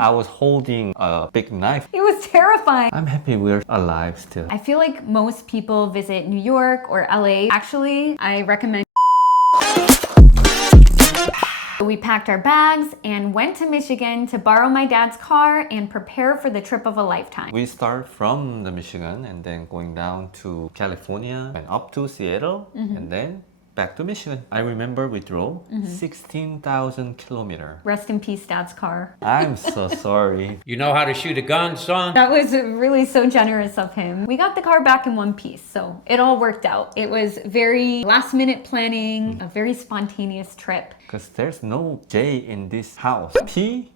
I was holding a big knife. It was terrifying. I'm happy we're alive still. I feel like most people visit New York or LA. Actually, I recommend. We packed our bags and went to Michigan to borrow my dad's car and prepare for the trip of a lifetime. We start from the Michigan and then going down to California and up to Seattle and then back to Michigan. I remember we drove 16,000 kilometers. Rest in peace, Dad's car. I'm so sorry. You know how to shoot a gun, son? That was really so generous of him. We got the car back in one piece, so it all worked out. It was very last minute planning, a very spontaneous trip. Because there's no J in this house. P.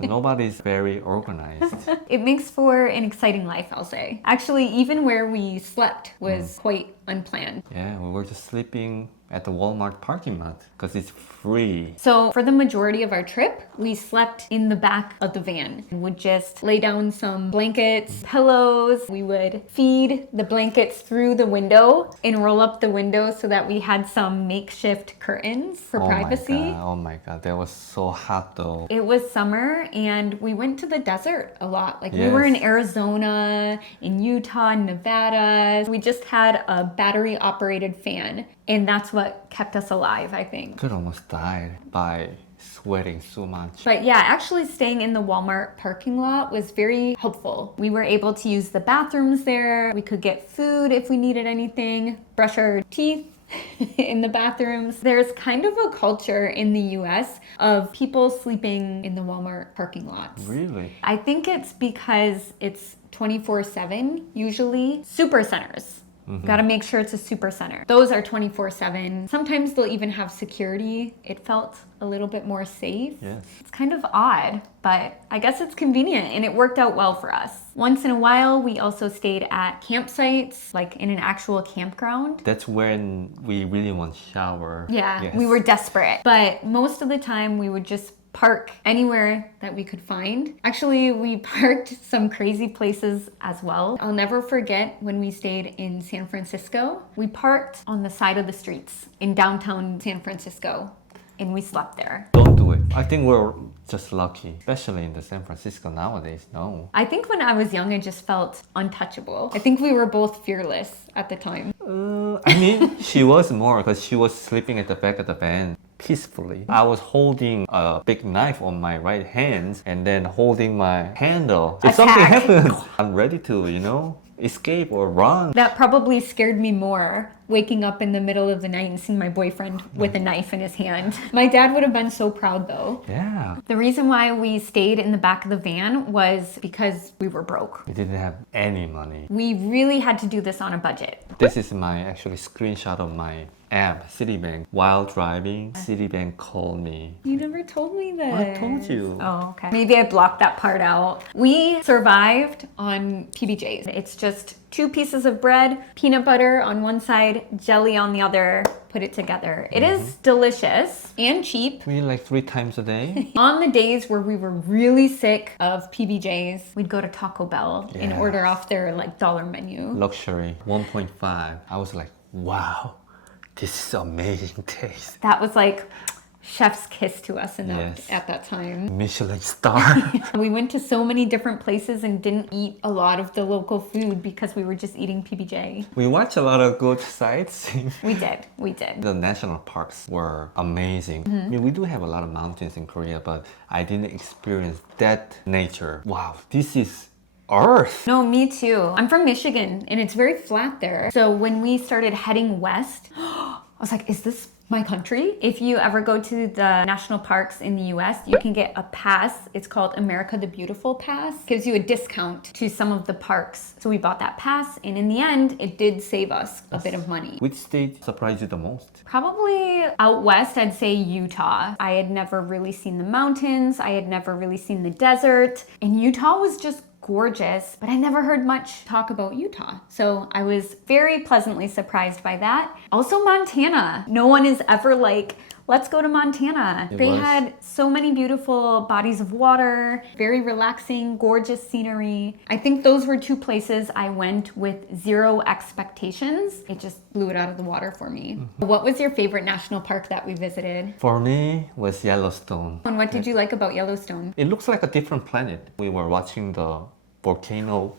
Nobody's very organized. It makes for an exciting life, I'll say. Actually, even where we slept was quite unplanned. Yeah, we were just sleeping at the Walmart parking lot because it's free. So for the majority of our trip, we slept in the back of the van and would just lay down some blankets, pillows. We would feed the blankets through the window and roll up the window so that we had some makeshift curtains for privacy. Oh my god, that was so hot though. It was summer and we went to the desert a lot. Like we Yes. were in Arizona, in Utah, Nevada. We just had a battery operated fan and that's what kept us alive, I think. Could almost died by sweating so much. But yeah, actually staying in the Walmart parking lot was very helpful. We were able to use the bathrooms there. We could get food if we needed anything, brush our teeth in the bathrooms. There's kind of a culture in the US of people sleeping in the Walmart parking lots. Really? I think it's because it's 24/7 usually. Super centers. Gotta make sure it's a super center. Those are 24/7. Sometimes they'll even have security. It felt a little bit more safe. Yes. It's kind of odd, but I guess it's convenient and it worked out well for us. Once in a while, we also stayed at campsites, like in an actual campground. That's when we really want shower. Yeah, Yes. we were desperate. But most of the time, we would just park anywhere that we could find. Actually, we parked some crazy places as well. I'll never forget when we stayed in San Francisco. We parked on the side of the streets in downtown San Francisco and we slept there. Don't do it. I think we're just lucky, especially in the San Francisco nowadays. No. I think when I was young, I just felt untouchable. I think we were both fearless at the time. I mean, she was more because she was sleeping at the back of the van peacefully. I was holding a big knife on my right hand and then holding my handle. If something Attack. happens, I'm ready to, escape or run. That probably scared me more, waking up in the middle of the night and seeing my boyfriend with a knife in his hand. My dad would have been so proud though. Yeah. The reason why we stayed in the back of the van was because we were broke. We didn't have any money. We really had to do this on a budget. This is my actually screenshot of my app, Citibank. While driving, Citibank called me. You never told me this. I told you. Oh, okay. Maybe I blocked that part out. We survived on PBJs. It's just 2 pieces of bread, peanut butter on one side, jelly on the other, put it together. It is delicious and cheap. We eat like 3 times a day. On the days where we were really sick of PBJs, we'd go to Taco Bell and Yes. order off their dollar menu. Luxury, 1.5. I was like, wow, this is amazing taste. That was like chef's kiss to us Yes. at that time. Michelin star. We went to so many different places and didn't eat a lot of the local food because we were just eating PBJ. We watched a lot of good sites. We did. The national parks were amazing. I mean, we do have a lot of mountains in Korea, but I didn't experience that nature. Wow, this is Earth. No, me too. I'm from Michigan and it's very flat there. So when we started heading west, I was like, is this my country? If you ever go to the national parks in the US, you can get a pass. It's called America the Beautiful Pass. Gives you a discount to some of the parks. So we bought that pass and in the end, it did save us a bit of money. Which state surprised you the most? Probably out west, I'd say Utah. I had never really seen the mountains. I had never really seen the desert. And Utah was just gorgeous, but I never heard much talk about Utah. So I was very pleasantly surprised by that. Also Montana. No one is ever like, let's go to Montana. They was. had so many beautiful bodies of water, very relaxing, gorgeous scenery. I think those were two places I went with zero expectations. It just blew it out of the water for me. What was your favorite national park that we visited? For me, was Yellowstone. And what did you like about Yellowstone? It looks like a different planet. We were watching the volcano.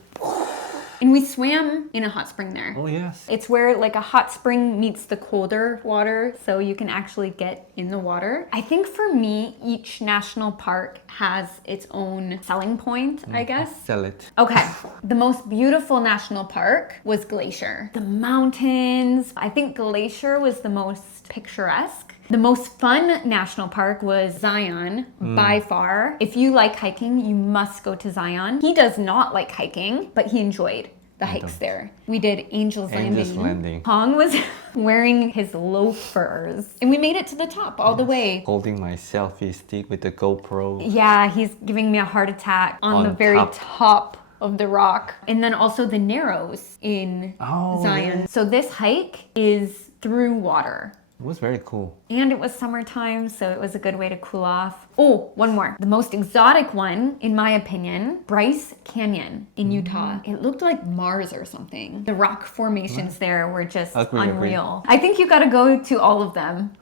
And we swam in a hot spring there. Oh yes. It's where like a hot spring meets the colder water, so you can actually get in the water. I think for me, each national park has its own selling point, I guess. Sell it. Okay, the most beautiful national park was Glacier. The mountains, I think Glacier was the most picturesque. The most fun national park was Zion, by far. If you like hiking, you must go to Zion. He does not like hiking, but he enjoyed the hikes there. We did Angel's Landing. Hong was wearing his loafers. And we made it to the top all the way. Holding my selfie stick with the GoPro. Yeah, he's giving me a heart attack on the very top of the rock. And then also the Narrows in Zion. Yeah. So this hike is through water. It was very cool. And it was summertime, so it was a good way to cool off. Oh, one more. The most exotic one, in my opinion, Bryce Canyon in Utah. It looked like Mars or something. The rock formations there were just unreal. I think you gotta go to all of them.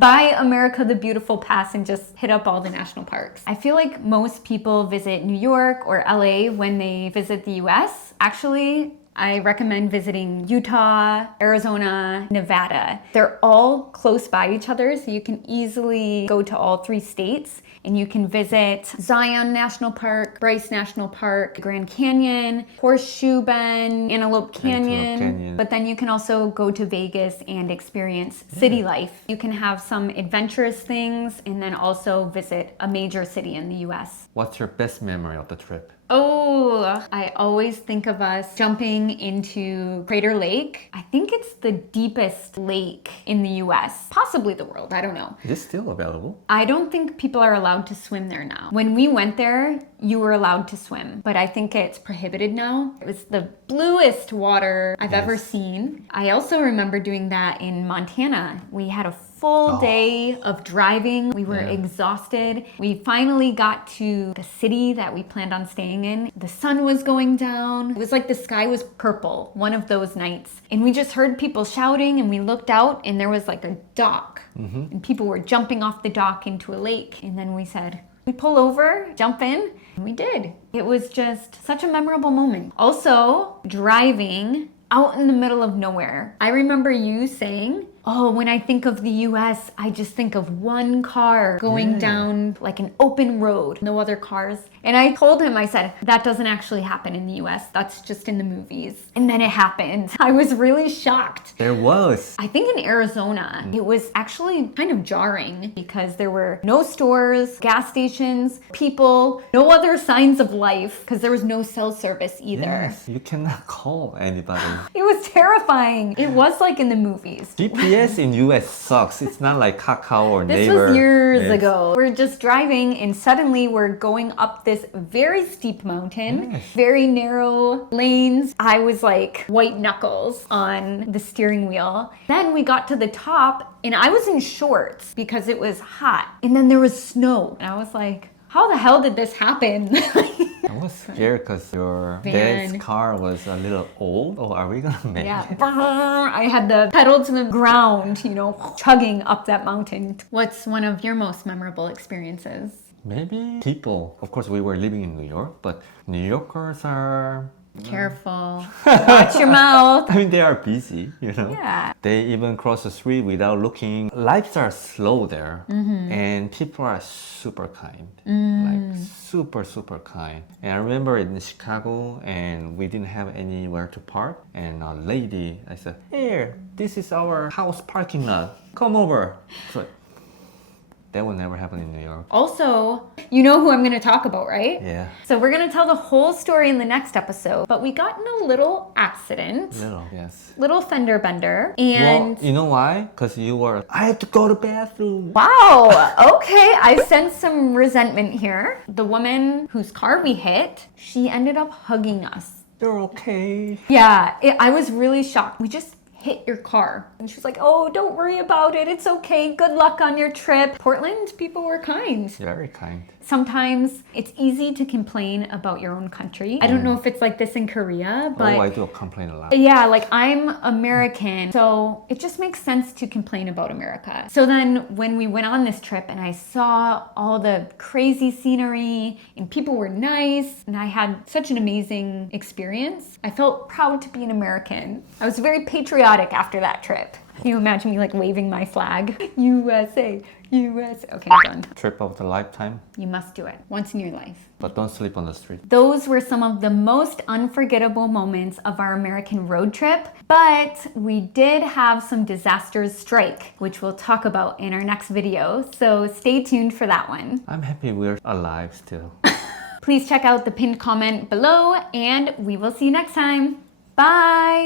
Buy America the Beautiful pass and just hit up all the national parks. I feel like most people visit New York or LA when they visit the US. Actually, I recommend visiting Utah, Arizona, Nevada. They're all close by each other, so you can easily go to all three states and you can visit Zion National Park, Bryce National Park, Grand Canyon, Horseshoe Bend, Antelope Canyon. But then you can also go to Vegas and experience city life. You can have some adventurous things and then also visit a major city in the US. What's your best memory of the trip? Oh, I always think of us jumping into Crater Lake. I think it's the deepest lake in the US, possibly the world, I don't know. Is it still available? I don't think people are allowed to swim there now. When we went there, you were allowed to swim, but I think it's prohibited now. It was the bluest water I've ever seen. I also remember doing that in Montana. We had a full day of driving. We were exhausted. We finally got to the city that we planned on staying in. The sun was going down. It was like the sky was purple one of those nights. And we just heard people shouting and we looked out and there was like a dock. And people were jumping off the dock into a lake. And then we said, we pull over, jump in, and we did. It was just such a memorable moment. Also, driving out in the middle of nowhere. I remember you saying, oh, when I think of the US, I just think of one car going down like an open road, no other cars. And I told him, I said, that doesn't actually happen in the US. That's just in the movies. And then it happened. I was really shocked. There was. I think in Arizona, it was actually kind of jarring because there were no stores, gas stations, people, no other signs of life because there was no cell service either. Yes, you cannot call anybody. It was terrifying. It was like in the movies. GPS in US sucks. It's not like Kakao or This Naver. was years ago. We're just driving and suddenly we're going up this very steep mountain, very narrow lanes. I was like white knuckles on the steering wheel. Then we got to the top and I was in shorts because it was hot. And then there was snow. And I was like, how the hell did this happen? I was scared because your dad's car was a little old. Oh, are we gonna make it? I had the pedal to the ground, you know, chugging up that mountain. What's one of your most memorable experiences? Maybe people. Of course, we were living in New York, but New Yorkers are... Careful. Watch your mouth. I mean, they are busy, you know? Yeah. They even cross the street without looking. Lives are slow there. And people are super kind. Like, super, super kind. And I remember in Chicago, and we didn't have anywhere to park. And a lady, I said, here, this is our house parking lot. Come over. So, that will never happen in New York. Also, you know who I'm going to talk about, right? Yeah. So we're going to tell the whole story in the next episode. But we got in a little accident. Yes. Little fender bender. And Well, you know why? Because you were, I have to go to the bathroom. wow, okay, I sense some resentment here. The woman whose car we hit, she ended up hugging us. You're okay. Yeah, I was really shocked. We just hit your car. And she was like, oh, don't worry about it. It's okay. Good luck on your trip. Portland, people were kind. Very kind. Sometimes it's easy to complain about your own country. I don't know if it's like this in Korea, but Oh, I do complain a lot. yeah, like I'm American, so it just makes sense to complain about America. So then when we went on this trip and I saw all the crazy scenery and people were nice and I had such an amazing experience, I felt proud to be an American. I was very patriotic after that trip. Can you imagine me like waving my flag? USA, USA. Okay, done. Trip of the lifetime, You must do it once in your life. but don't sleep on the street. Those were some of the most unforgettable moments of our American road trip, but we did have some disasters strike, which we'll talk about in our next video, so stay tuned for that one. I'm happy we're alive still. Please check out the pinned comment below, and we will see you next time. Bye!